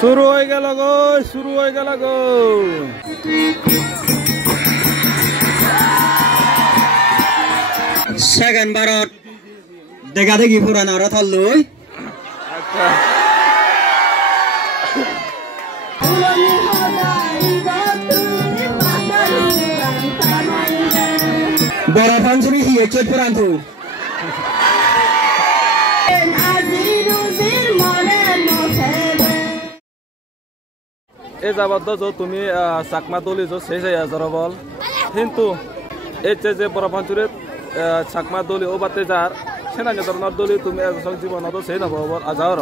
শুরু হয়ে গেল গো, শুরু হয়ে গেল গো। সেকেন্ড বারত দেখা দেখি পুরান আর থল্লই। আচ্ছা বড় ফাংশনি হিয়ে চট পুরান তুই এই যাবত তুমি চাকমা দলি শেষ হয়ে যার বল কিন্তু এই যে বড় ফাঞ্চুরের চাকমা দলি ও বাতে যার সেনা ধরনের দলি তুমি জীবনত সেই নবর আজার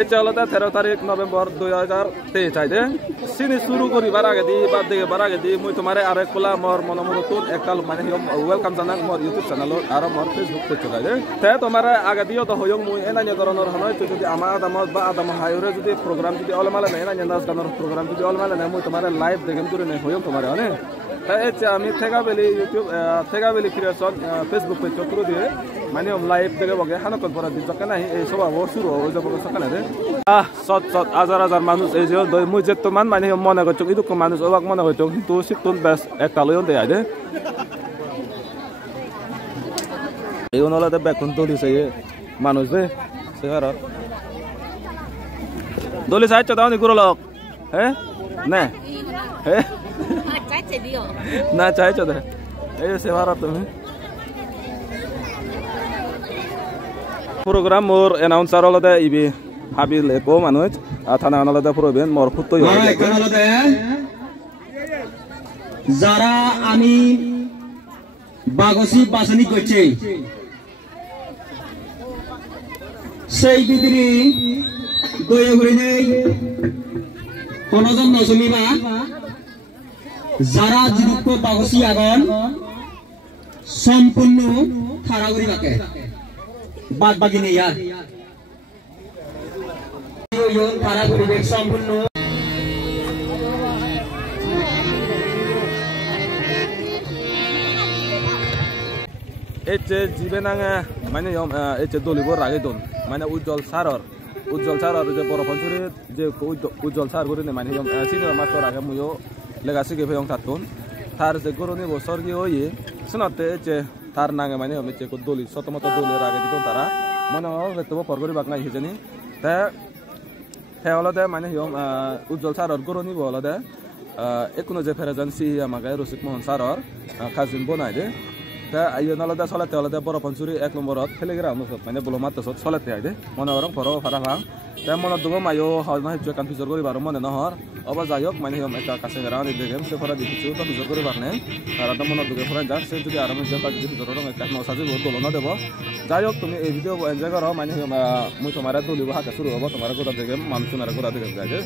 এটা হলো 13 তারিখ নভেম্বর 2023 চাইদে চিনি শুরু করিবার আগে দি বা দেবার আগে দি মই তোমার আরেক কোলা মোর মনমরতুন একাল মানে ওয়েলকাম জানাক মোর ইউটিউব চ্যানেল আর মোর ফেসবুক পেজ চাইদে তে তোমার আগে দিও তো হয়ং মই এনানি ধরনের হনয় যদি আমার আদামত বা আদাম হাইরে যদি প্রোগ্রাম যদি অলমালে না এনানি নাচ গানের প্রোগ্রাম যদি অলমালে না মই তোমার লাইভ দেখেন করে নাই হয়ং তোমার হনে তাই আমি থেগাবেলি ইউটিউব থেগাবেলি ক্রিয়েশন ফেসবুক পেজ থ্রু দিয়ে মানে লাইভ দেখে বগে হানকল পরা দি জকে নাই এই সব শুরু হয়ে যাব সকালে রে সত সত হাজার হাজার মানুষ এই যে মই যে তোমান মানে মনে করছো ইদুক মানুষ অবাক মনে করছো কিন্তু সিটুন বেশ একটা লয়ন দেয় দে এই ওনলাতে বেকুন দলিছে মানুষ দে সেহার দলি সাইড দাও নি গুরু লোক হ্যাঁ না হ্যাঁ না চাইছো দে এই সেহার তুমি program mor announcer olode ibi habil eko manuj athana olode proben mor khutto হয় olode যারা আমি বাগসি বাসনি করছে সেই বিদিরি দয়ে ঘুরে নেই কোনজন নজমিবা যারা জিরুক্ত বাগসি আগন সম্পূর্ণ থারাগুড়ি বাকে বাদ বাকি নেই আর তারা পরিবেশ সম্পূর্ণ এই যে জীবেনাঙে মানে এই যে দলিবর রাগে দন মানে উজ্জ্বল সারর যে বড় পঞ্চুরে যে উজ্জ্বল সার করে মানে সিনিয়র মাস্টার আগে মুয়ো লেগাসি গে ফেয়ং থাতুন তার যে গরনি বছর গিয়ে হইয়ে শোনাতে যে তার নাঙে মানে হচ্ছে দলি শতমত দলের আগে দিত তারা মনে হয়তো পরগরি বাক নাই হিজেনি তা হ্যাঁ হলদে মানে উজ্জ্বল সারর গরনি হলদে একুনো যে ফেরাজান সি আমাকে রসিক মোহন সারর খাজিন বনাই দে তা আইন আলাদা চলাতে আলাদা বড় পঞ্চুরি 1 নম্বরত খেলেগেরা মুসত মানে বলো মাত্র চলাতে আইদে মনে করং ফর ফারা ভাং তা মনে দুগো মায়ো হয় না হচ্ছে কনফিউজ করি বার মনে নহর অবা যাইক মানে একটা কাছে গেরা নি দেখেন সে ফরা দিছু কনফিউজ করি বার নাই আর আদম মনে দুগে ফরা যা সে যদি আরামে যে কাজ যদি ধরো একটা নসাজি বহুত দলনা দেব যাইক তুমি এই ভিডিও এনজয় করো মানে মুই তোমার দলিব হাতে শুরু হবো তোমার গোটা দেখেন মানুষনার গোটা দেখেন যাইদে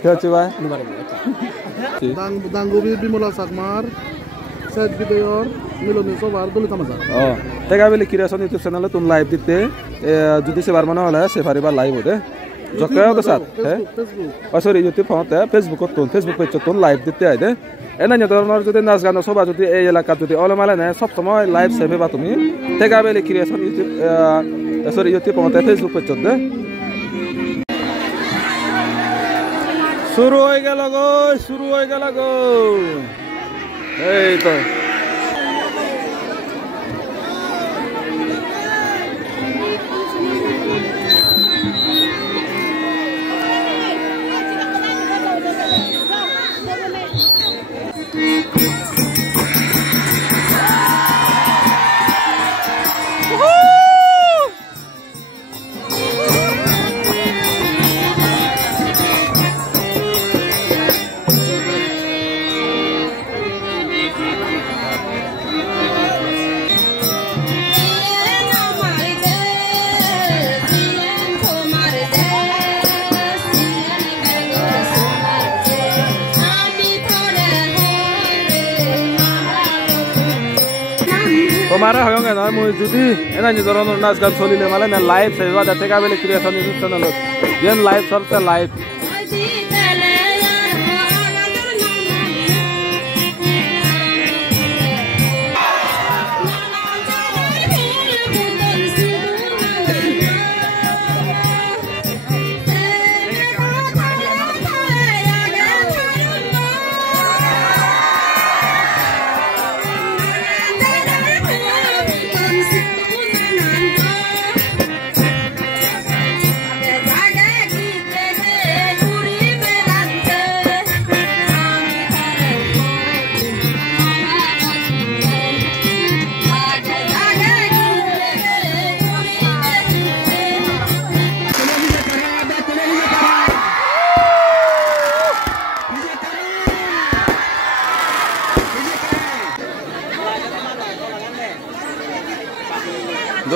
ঠিক আছে ভাই দাঙ্গুবি বিমলা সাকমার সাইড ভিডিওর মিলনি সবার দলিত মাজা তেগাবেলি ক্রিয়েশন ইউটিউব চ্যানেলে তুমি লাইভ দিতে যদি সেবার মনে হলে সেফারিবার লাইভ হতে জকে তো সাথ হ্যাঁ সরি ইউটিউব ফোনতে ফেসবুকত তুন ফেসবুক পেজত তুন লাইভ দিতে আইদে এনে ধরনের যদি নাচ গান সবা যদি এই এলাকাত যদি অলমালে নেয় সব সময় লাইভ সেভে বা তুমি তেগাবেলি ক্রিয়েশন ইউটিউব সরি ইউটিউব ফোনতে ফেসবুক পেজত দে শুরু হয়ে গেল গো, শুরু হয়ে গেল গো। এই তো তোমার হয়ঙ্গে নয় মই যদি এনা ধরনের নাচ গান চলিলে মানে না লাইভ চাইবা যাতে কাবেলে ক্রিয়েশন ইউটিউব চ্যানেলত যেন লাইভ চলতে live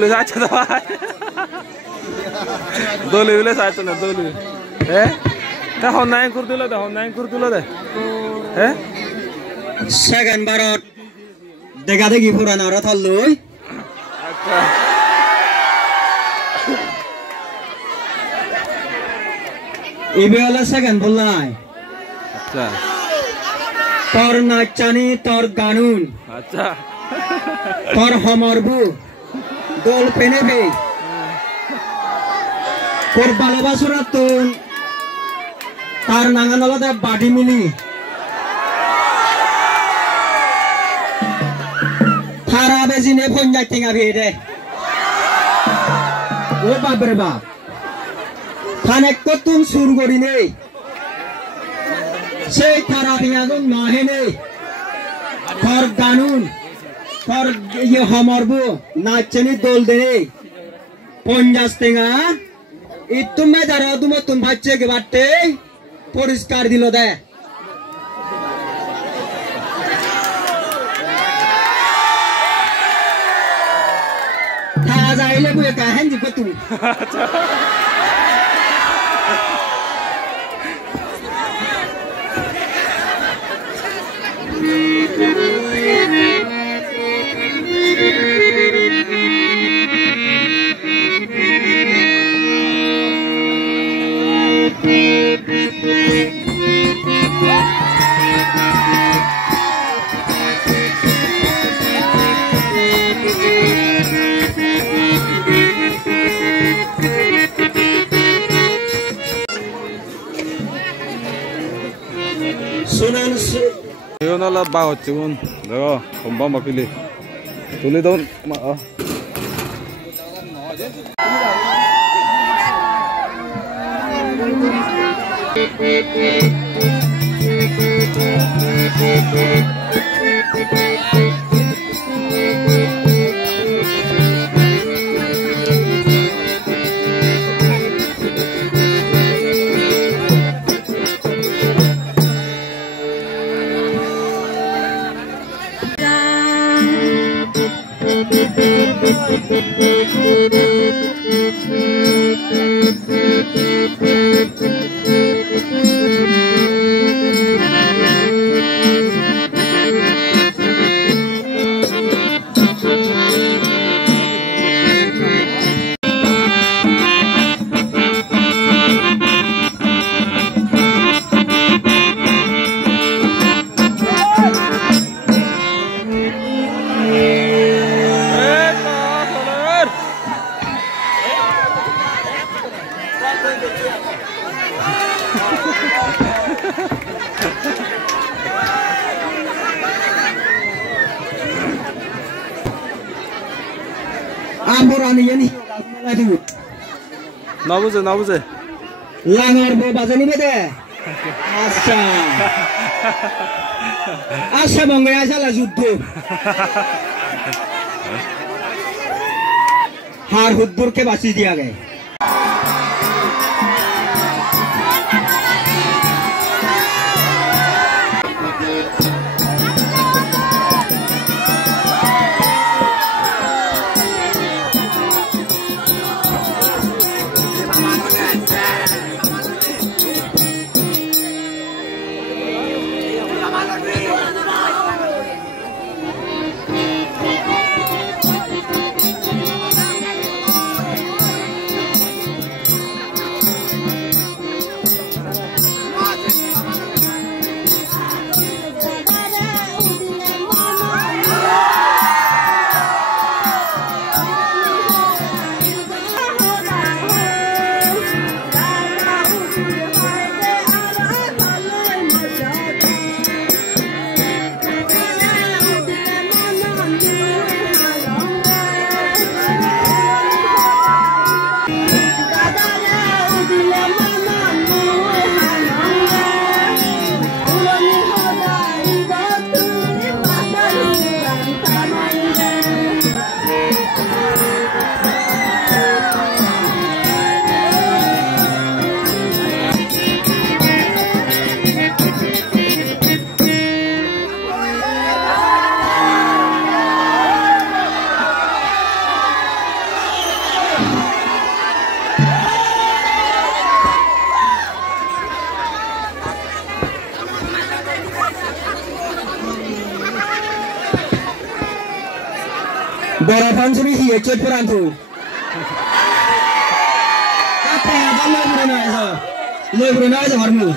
doli saja tuh. Doli boleh saja nih doli. Dah honnain kur dulu deh. Second barot dega-degi puran orang thalui. Ibu ala second bullai. Acha. Tor nachani tor ganun. Acha. Tor homarbu. Dol penebe. Kor balabasuratun. Tar nangan ala da badi mili. Thara bezine phonjai tinga bhede. O babre bab. Thanek kotun sur gori nei. Sei thara biagun nahe nei. Tor ganun. Tor ye homarbu nacheni dol dene. Ponjas tinga. Itumme dara dumotun bacche ke batte. পরিষ্কার দিল দে থাকা যাইলে বুয়ে কাহেন জিব তুমি 이건 올라 봐 지금 내가 금방 막힐리 돌리던 Amborani yani nabuze langar be bazani bede asha bangga asala juddho har hudbur ke basi diya gaye Barapan suri hiye cek perantu. Apa ada lo berena aja harmu.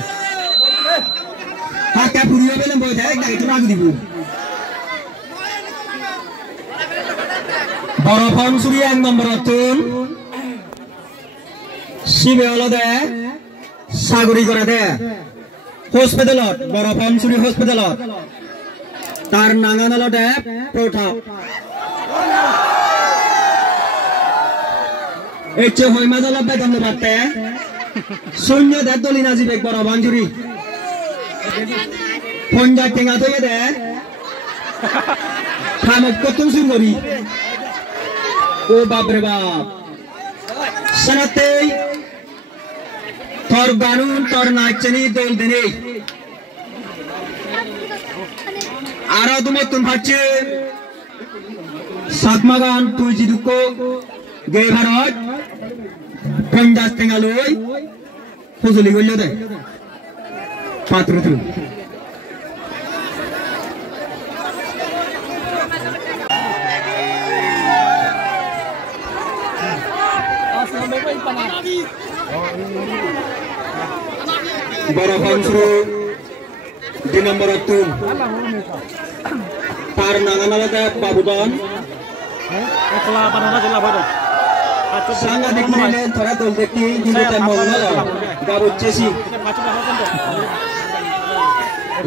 Hak puriya belum boleh dah itu nak dibu. Barapan suri yang nomor 3 si beolo deh saguri kora deh hospitalot Barapan suri hospitalot tar nangan lo deh protap Eche hoy madala beton batte sunyo deh dolina jibek Barapan suri ponja tenga to ye deh kamok kotung suri o babre bab sanate tor ganun tor nachani dol dene ara dumatun bhache satmagan tuji duko ge bharat ponjas tengaloi fuzuli gollo de patru tu Barapan suri di nomor 3 tar nangan alaga babudan sangat dikirilen thora dol dekti hindu temol nala gabut chesi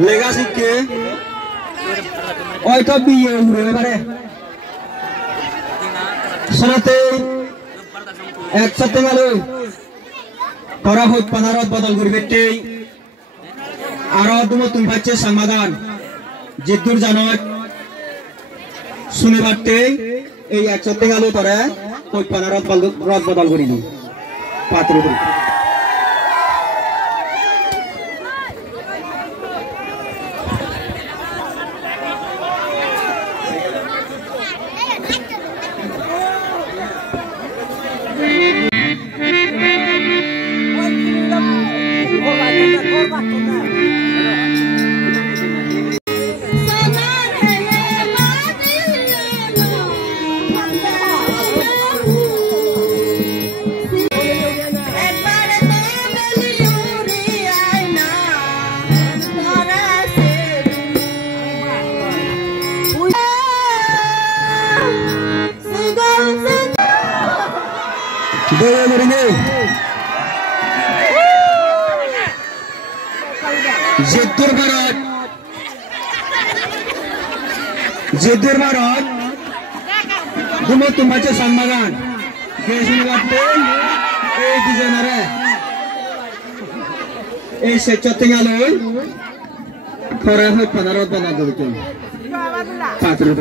legacy ke oi to biye ure bare sanate ek satengalu thora hot panarot bodol gurbette aro dumatun bhache samadan jiddur janot শুনিবারতে এই 100 টাকা আলো ধরে কই পানারত রদ বদল করিনি পাত্র Jiddur Barat dumatun bhache samagan gesini batte ei dijonare ei secottingaloi thora hoy panarot bana dobte patru